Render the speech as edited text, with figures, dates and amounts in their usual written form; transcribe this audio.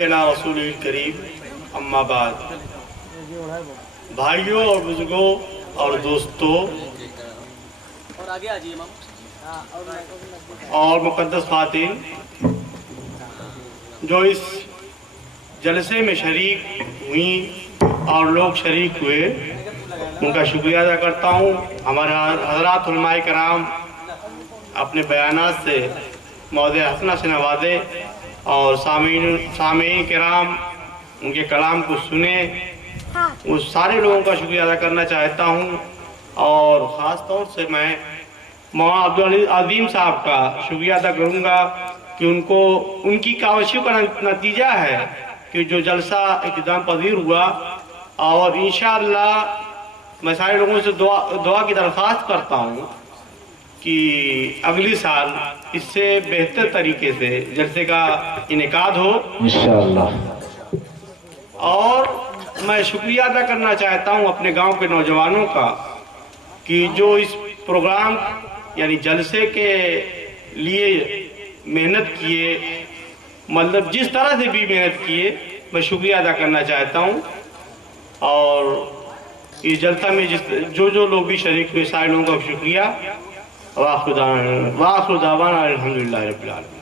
رسول کریم اما بعد، بھائیوں اور بزرگوں اور دوستوں اور مقدس خواتین جو اس جلسے میں شریک ہوئیں اور لوگ شریک ہوئے، ان کا شکریہ ادا کرتا ہوں۔ ہمارے حضرات علماء کرام اپنے بیانات سے موضع حسنہ سے نوازے اور سامعین کرام ان کے کلام کو سنیں، اس سارے لوگوں کا شکریہ ادا کرنا چاہتا ہوں۔ اور خاص طور سے میں مولانا عبدالعظیم صاحب کا شکریہ ادا کروں گا کہ ان کی کاوشوں کا نتیجہ ہے کہ جو جلسہ اختتام پذیر ہوا، اور انشاءاللہ میں سارے لوگوں سے دعا کی درخواست کرتا ہوں کہ اگلی سال اس سے بہتر طریقے سے جلسے کا انعقاد ہو انشاءاللہ۔ اور میں شکریہ ادا کرنا چاہتا ہوں اپنے گاؤں کے نوجوانوں کا کہ جو اس پروگرام یعنی جلسے کے لیے محنت کیے، مطلب جس طرح سے بھی محنت کیے، میں شکریہ ادا کرنا چاہتا ہوں۔ اور اس جلسہ میں جو لوگ بھی شریک ہوئے، سارے لوگوں کا شکریہ۔ وآخر دعوانا الحمدللہ رب العالمین۔